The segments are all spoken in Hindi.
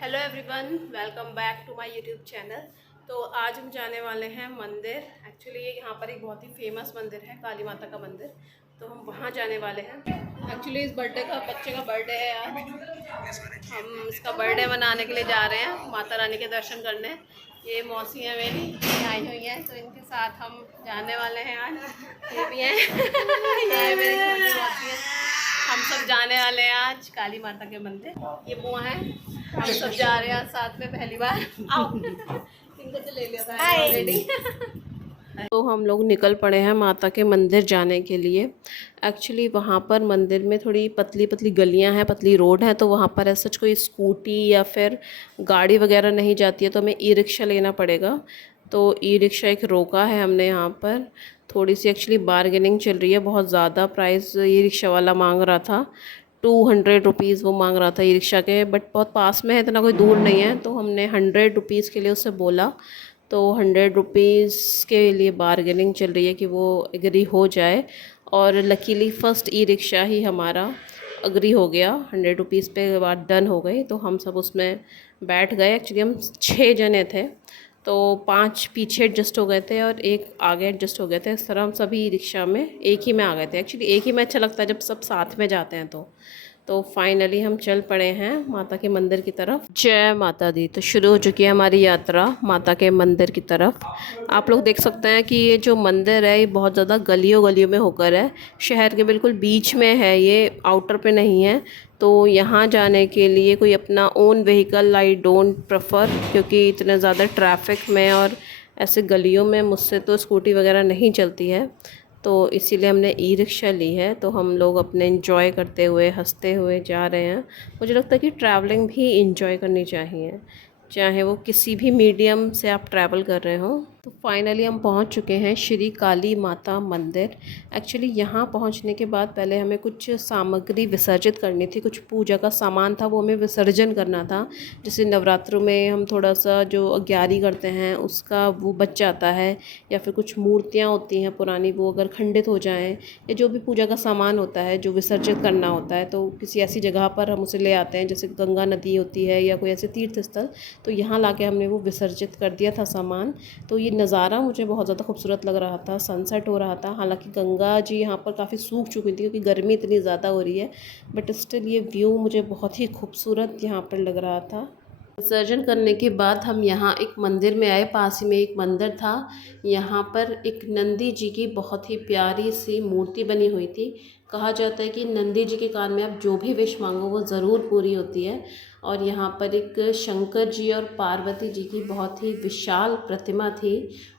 Hello everyone, welcome back to my YouTube channel. तो आज हम जाने वाले हैं मंदिर। एक्चुअली ये यहाँ पर एक बहुत ही फेमस मंदिर है, काली माता का मंदिर। तो हम वहाँ जाने वाले हैं। एक्चुअली इस बच्चे का बर्थडे है आज। हम इसका बर्थडे मनाने के लिए जा रहे हैं, माता रानी के दर्शन करने। ये मौसी है मेरी, ये आई हुई हैं, तो इनके साथ हम जाने वाले हैं आज। ये भी हैं ये मेरी छोटी मौसी है। हम सब जाने वाले हैं आज काली माता के मंदिर। ये बुआ है, हम सब जा रहे हैं साथ में पहली बार। आओ इनको तो ले लिया था ऑलरेडी। तो हम लोग निकल पड़े हैं माता के मंदिर जाने के लिए। एक्चुअली वहाँ पर मंदिर में थोड़ी पतली पतली गलियाँ हैं, पतली रोड है, तो वहाँ पर ऐसा कोई स्कूटी या फिर गाड़ी वगैरह नहीं जाती है, तो हमें ई रिक्शा लेना पड़ेगा। तो ई रिक्शा एक रोका है हमने यहाँ पर। थोड़ी सी एक्चुअली बारगेनिंग चल रही है, बहुत ज़्यादा प्राइस ई रिक्शा वाला मांग रहा था। 200 रुपीज़ वो मांग रहा था ई रिक्शा के, बट बहुत पास में है, इतना कोई दूर नहीं है। तो हमने 100 रुपीज़ के लिए उससे बोला, तो 100 रुपीज़ के लिए बारगेनिंग चल रही है कि वो एग्री हो जाए। और लकीली फ़र्स्ट ई रिक्शा ही हमारा एग्री हो गया, 100 रुपीज़ पे बात डन हो गई। तो हम सब उसमें बैठ गए। एक्चुअली हम 6 जने थे, तो 5 पीछे एडजस्ट हो गए थे और एक आगे एडजस्ट हो गए थे। इस तरह हम सभी रिक्शा में एक ही में आ गए थे। एक्चुअली एक ही में अच्छा लगता है जब सब साथ में जाते हैं। तो फाइनली हम चल पड़े हैं माता के मंदिर की तरफ। जय माता दी। तो शुरू हो चुकी है हमारी यात्रा माता के मंदिर की तरफ। आप लोग देख सकते हैं कि ये जो मंदिर है ये बहुत ज़्यादा गलियों गलियों में होकर है, शहर के बिल्कुल बीच में है, ये आउटर पे नहीं है। तो यहाँ जाने के लिए कोई अपना own vehicle I don't prefer, क्योंकि इतने ज़्यादा ट्रैफिक में और ऐसे गलियों में मुझसे तो स्कूटी वगैरह नहीं चलती है। तो इसीलिए हमने ई रिक्शा ली है। तो हम लोग अपने इंजॉय करते हुए हंसते हुए जा रहे हैं। मुझे लगता है कि ट्रैवलिंग भी इंजॉय करनी चाहिए, चाहे वो किसी भी मीडियम से आप ट्रैवल कर रहे हो। तो फाइनली हम पहुंच चुके हैं श्री काली माता मंदिर। एक्चुअली यहाँ पहुंचने के बाद पहले हमें कुछ सामग्री विसर्जित करनी थी, कुछ पूजा का सामान था वो हमें विसर्जन करना था। जैसे नवरात्रों में हम थोड़ा सा जो अग्यारी करते हैं उसका वो बच जाता है, या फिर कुछ मूर्तियाँ होती हैं पुरानी, वो अगर खंडित हो जाएँ, या जो भी पूजा का सामान होता है जो विसर्जित करना होता है, तो किसी ऐसी जगह पर हम उसे ले आते हैं, जैसे गंगा नदी होती है या कोई ऐसे तीर्थ स्थल। तो यहाँ लाके हमने वो विसर्जित कर दिया था सामान। तो ये नज़ारा मुझे बहुत ज़्यादा खूबसूरत लग रहा था, सनसेट हो रहा था। हालांकि गंगा जी यहाँ पर काफ़ी सूख चुकी थी क्योंकि गर्मी इतनी ज़्यादा हो रही है, बट स्टिल ये व्यू मुझे बहुत ही खूबसूरत यहाँ पर लग रहा था। विसर्जन करने के बाद हम यहाँ एक मंदिर में आए। पास ही में एक मंदिर था, यहाँ पर एक नंदी जी की बहुत ही प्यारी सी मूर्ति बनी हुई थी। कहा जाता है कि नंदी जी के कान में आप जो भी विश मांगो वो ज़रूर पूरी होती है। और यहाँ पर एक शंकर जी और पार्वती जी की बहुत ही विशाल प्रतिमा थी,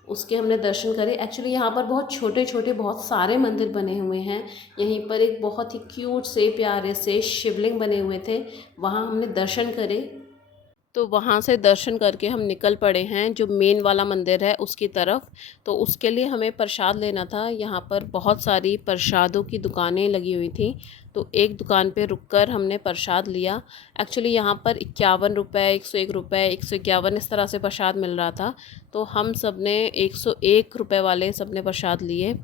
उसके हमने दर्शन करे। एक्चुअली यहाँ पर बहुत छोटे छोटे बहुत सारे मंदिर बने हुए हैं। यहीं पर एक बहुत ही क्यूट से प्यारे से शिवलिंग बने हुए थे, वहाँ हमने दर्शन करे। तो वहाँ से दर्शन करके हम निकल पड़े हैं जो मेन वाला मंदिर है उसकी तरफ। तो उसके लिए हमें प्रसाद लेना था। यहाँ पर बहुत सारी प्रसादों की दुकानें लगी हुई थी, तो एक दुकान पे रुककर हमने प्रसाद लिया। एक्चुअली यहाँ पर 51 रुपये, 101 रुपये, 151 इस तरह से प्रसाद मिल रहा था। तो हम सब ने 101 रुपये वाले सब ने प्रसाद लिए।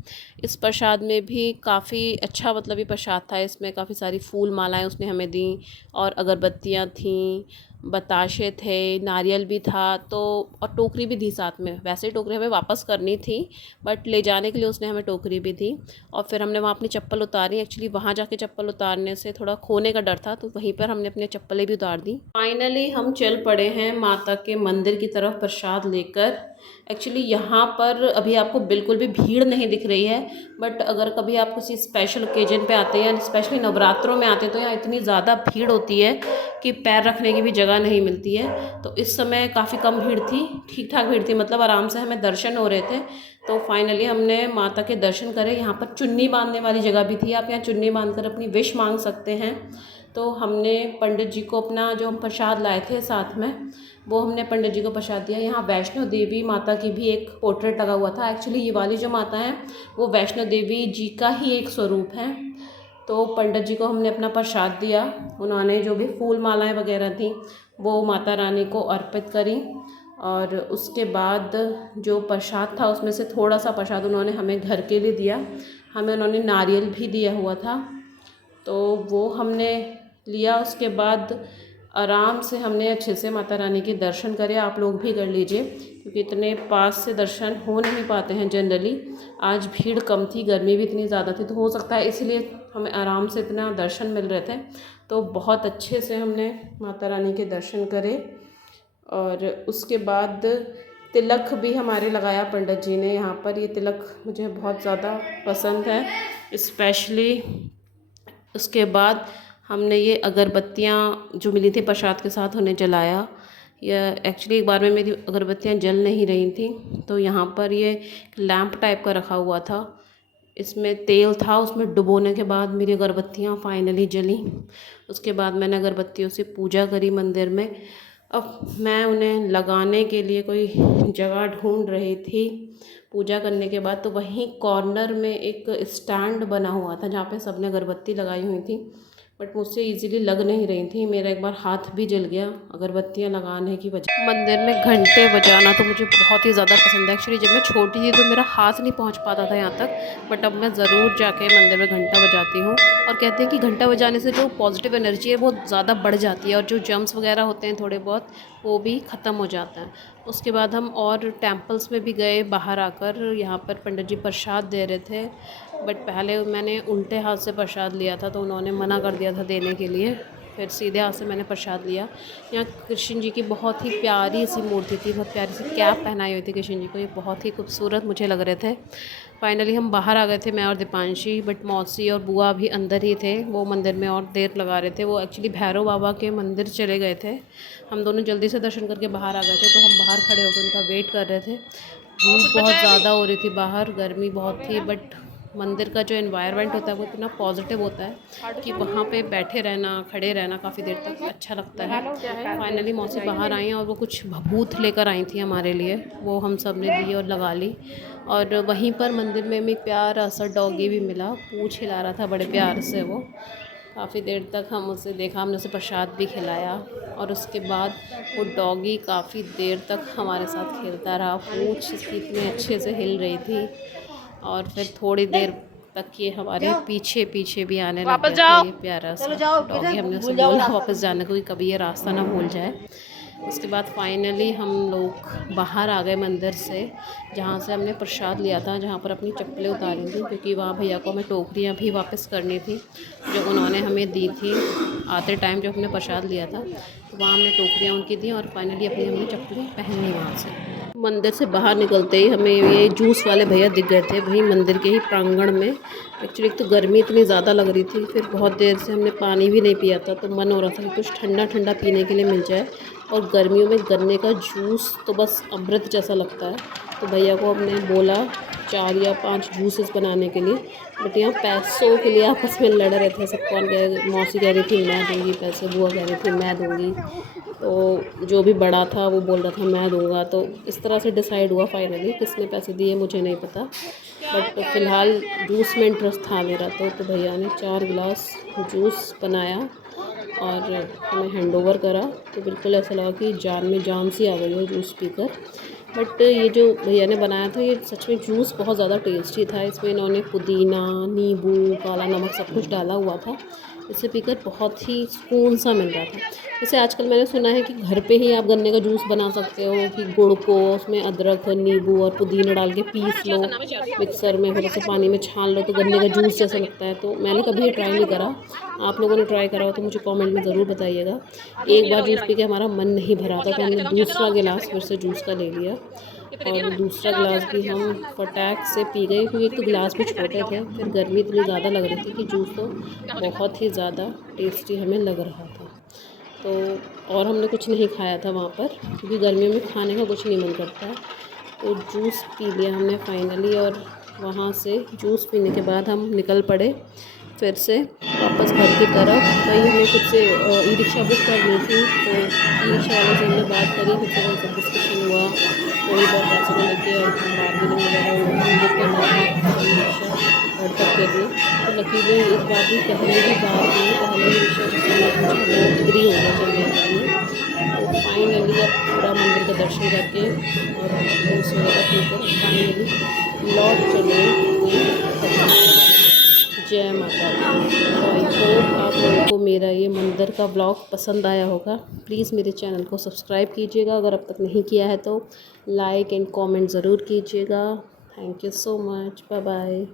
इस प्रसाद में भी काफ़ी अच्छा मतलब ये प्रसाद था, इसमें काफ़ी सारी फूल मालाएँ उसने हमें दी, और अगरबत्तियाँ थीं, बताशे थे, नारियल भी था, तो और टोकरी भी थी साथ में। वैसे टोकरी हमें वापस करनी थी, बट ले जाने के लिए उसने हमें टोकरी भी दी। और फिर हमने वहाँ अपनी चप्पल उतारी। एक्चुअली वहाँ जाके चप्पल उतारने से थोड़ा खोने का डर था, तो वहीं पर हमने अपनी चप्पलें भी उतार दी। फाइनली हम चल पड़े हैं माता के मंदिर की तरफ प्रसाद लेकर। एक्चुअली यहाँ पर अभी आपको बिल्कुल भी भीड़ नहीं दिख रही है, बट अगर कभी आप किसी स्पेशल ओकेजन पे आते हैं, स्पेशली नवरात्रों में आते हैं, तो यहाँ इतनी ज़्यादा भीड़ होती है कि पैर रखने की भी जगह नहीं मिलती है। तो इस समय काफ़ी कम भीड़ थी, ठीक ठाक भीड़ थी, मतलब आराम से हमें दर्शन हो रहे थे। तो फाइनली हमने माता के दर्शन करे। यहाँ पर चुन्नी बांधने वाली जगह भी थी, आप यहाँ चुन्नी बांधकर अपनी विश मांग सकते हैं। तो हमने पंडित जी को अपना जो हम प्रसाद लाए थे साथ में, वो हमने पंडित जी को प्रसाद दिया। यहाँ वैष्णो देवी माता की भी एक पोर्ट्रेट लगा हुआ था। एक्चुअली ये वाली जो माता है वो वैष्णो देवी जी का ही एक स्वरूप है। तो पंडित जी को हमने अपना प्रसाद दिया, उन्होंने जो भी फूल मालाएँ वगैरह थी वो माता रानी को अर्पित करी। और उसके बाद जो प्रसाद था उसमें से थोड़ा सा प्रसाद उन्होंने हमें घर के लिए दिया। हमें उन्होंने नारियल भी दिया हुआ था, तो वो हमने लिया। उसके बाद आराम से हमने अच्छे से माता रानी के दर्शन करे। आप लोग भी कर लीजिए क्योंकि इतने पास से दर्शन हो नहीं पाते हैं जनरली। आज भीड़ कम थी, गर्मी भी इतनी ज़्यादा थी, तो हो सकता है इसलिए हमें आराम से इतना दर्शन मिल रहे थे। तो बहुत अच्छे से हमने माता रानी के दर्शन करे। और उसके बाद तिलक भी हमारे लगाया पंडित जी ने यहाँ पर। ये तिलक मुझे बहुत ज़्यादा पसंद है स्पेशली। उसके बाद हमने ये अगरबत्तियाँ जो मिली थी प्रसाद के साथ उन्हें जलाया। या एक्चुअली एक बार में मेरी अगरबत्तियाँ जल नहीं रही थी, तो यहाँ पर ये लैंप टाइप का रखा हुआ था, इसमें तेल था, उसमें डुबोने के बाद मेरी अगरबत्तियाँ फाइनली जली। उसके बाद मैंने अगरबत्तियों से पूजा करी मंदिर में। अब मैं उन्हें लगाने के लिए कोई जगह ढूंढ रही थी पूजा करने के बाद, तो वहीं कॉर्नर में एक स्टैंड बना हुआ था जहाँ पे सबने अगरबत्ती लगाई हुई थी, बट मुझसे इजीली लग नहीं रही थी। मेरा एक बार हाथ भी जल गया अगरबत्तियाँ लगाने की वजह। मंदिर में घंटे बजाना तो मुझे बहुत ही ज़्यादा पसंद है। एक्चुअली जब मैं छोटी थी तो मेरा हाथ नहीं पहुंच पाता था यहाँ तक, बट अब मैं ज़रूर जाके मंदिर में घंटा बजाती हूँ। और कहते हैं कि घंटा बजाने से जो पॉजिटिव एनर्जी है वो ज़्यादा बढ़ जाती है और जो जम्स वगैरह होते हैं थोड़े बहुत वो भी ख़त्म हो जाता है। उसके बाद हम और टेम्पल्स में भी गए बाहर आकर। यहाँ पर पंडित जी प्रसाद दे रहे थे, बट पहले मैंने उल्टे हाथ से प्रसाद लिया था तो उन्होंने मना कर दिया था देने के लिए, फिर सीधे हाथ से मैंने प्रसाद लिया। यहाँ कृष्ण जी की बहुत ही प्यारी सी मूर्ति थी, बहुत प्यारी सी कैप पहनाई हुई थी कृष्ण जी को, ये बहुत ही खूबसूरत मुझे लग रहे थे। फाइनली हम बाहर आ गए थे, मैं और दीपांशी, बट मौसी और बुआ भी अंदर ही थे, वो मंदिर में और देर लगा रहे थे। वो एक्चुअली भैरव बाबा के मंदिर चले गए थे। हम दोनों जल्दी से दर्शन करके बाहर आ गए थे, तो हम बाहर खड़े होकर उनका वेट कर रहे थे। धूप बहुत ज़्यादा हो रही थी बाहर, गर्मी बहुत थी, बट मंदिर का जो एनवायरनमेंट होता है वो इतना पॉजिटिव होता है कि वहाँ पे बैठे रहना, खड़े रहना काफ़ी देर तक अच्छा लगता है। फाइनली मौसी बाहर आई और वो कुछ भभूत लेकर आई थी हमारे लिए, वो हम सब ने ली और लगा ली। और वहीं पर मंदिर में भी प्यारा सा डॉगी भी मिला, पूँछ हिला रहा था बड़े प्यार से वो। काफ़ी देर तक हम उसे देखा, हमने उसे प्रसाद भी खिलाया और उसके बाद वो डॉगी काफ़ी देर तक हमारे साथ खेलता रहा। पूँछ इसकी इतने अच्छे से हिल रही थी और फिर थोड़ी देर तक ये हमारे पीछे पीछे भी आने लग गया था। ये प्यारा सा डॉगी, हमने उसे बोला वापस जाने को कि कभी ये रास्ता ना भूल जाए। उसके बाद फाइनली हम लोग बाहर आ गए मंदिर से, जहाँ से हमने प्रसाद लिया था, जहाँ पर अपनी चप्पलें उतारी थी, क्योंकि वहाँ भैया को हमें टोकरियाँ भी वापस करनी थी जो उन्होंने हमें दी थी आते टाइम जो हमने प्रसाद लिया था। तो वहाँ हमने टोकरियाँ उनकी दी और फाइनली अपनी हमने चप्पलें पहन ली। वहाँ से मंदिर से बाहर निकलते ही हमें ये जूस वाले भैया दिख गए थे वहीं मंदिर के ही प्रांगण में। एक्चुअली एक तो गर्मी इतनी ज़्यादा लग रही थी, फिर बहुत देर से हमने पानी भी नहीं पिया था, तो मन हो रहा था कि कुछ ठंडा ठंडा पीने के लिए मिल जाए। और गर्मियों में गन्ने का जूस तो बस अमृत जैसा लगता है, तो भैया को हमने बोला 4 या 5 जूसेस बनाने के लिए, बट यहाँ पैसों के लिए आपस में लड़ रहे थे। सब कौन कह, मौसी कह रही थी मैं दूँगी पैसे, बुआ कह रही थी मैं दूँगी, तो जो भी बड़ा था वो बोल रहा था मैं दूँगा। तो इस तरह से डिसाइड हुआ फाइनली, किसने पैसे दिए मुझे नहीं पता, बट फ़िलहाल जूस में इंटरेस्ट था मेरा। तो भैया ने 4 गिलास जूस बनाया और हमें हैंड ओवर करा, तो बिल्कुल ऐसा लगा कि जान में जान सी आ गई है जूस पीकर। बट ये जो भैया ने बनाया था ये सच में जूस बहुत ज़्यादा टेस्टी था। इसमें इन्होंने पुदीना, नींबू, काला नमक सब कुछ डाला हुआ था। इसे पीकर बहुत ही सुकून सा मिल रहा था। जैसे आजकल मैंने सुना है कि घर पे ही आप गन्ने का जूस बना सकते हो, कि गुड़ को उसमें अदरक, नींबू और पुदीना डाल के पीस लो मिक्सर में, फिर उसे पानी में छान लो तो गन्ने का जूस जैसा लगता है। तो मैंने कभी ट्राई नहीं करा, आप लोगों ने ट्राई करा हो तो मुझे कमेंट में ज़रूर बताइएगा। एक बार जूस पी के हमारा मन नहीं भरा था, तो हमने दूसरा गिलास फिर से जूस का ले लिया और दूसरा गिलास भी हम फटाक से पी गए, क्योंकि एक तो गिलास भी छोटे थे, फिर गर्मी इतनी ज़्यादा लग रही थी कि जूस तो बहुत ही ज़्यादा टेस्टी हमें लग रहा था। तो और हमने कुछ नहीं खाया था वहाँ पर, क्योंकि गर्मियों में खाने का कुछ नहीं मन करता है। तो जूस पी लिया हमने फाइनली, और वहाँ से जूस पीने के बाद हम निकल पड़े फिर से वापस घर की तरफ। वही हमें खुद से ई रिक्शा बुक करनी थी, तो ई रिक्शा वाले से हमने बात करी, फिर से वही डिस्कशन हुआ, थोड़ी बहुत पैसे को लेके और बार्गेनिंग वगैरह बुक करना था ई रिक्शा घर तक के लिए। तो लकीली इस बार भी पहले ही बार की पहले ही रिक्शा वो एग्री हो गया चलने के लिए। तो फाइनली अब पूरा मंदिर का दर्शन करके और जूस वगैरह पीकर फाइनली लौट चले जय माता दी। तो आई होप आप लोगों को मेरा ये मंदिर का ब्लॉग पसंद आया होगा। प्लीज़ मेरे चैनल को सब्सक्राइब कीजिएगा, अगर अब तक नहीं किया है तो लाइक एंड कमेंट ज़रूर कीजिएगा। Thank you so much, bye bye.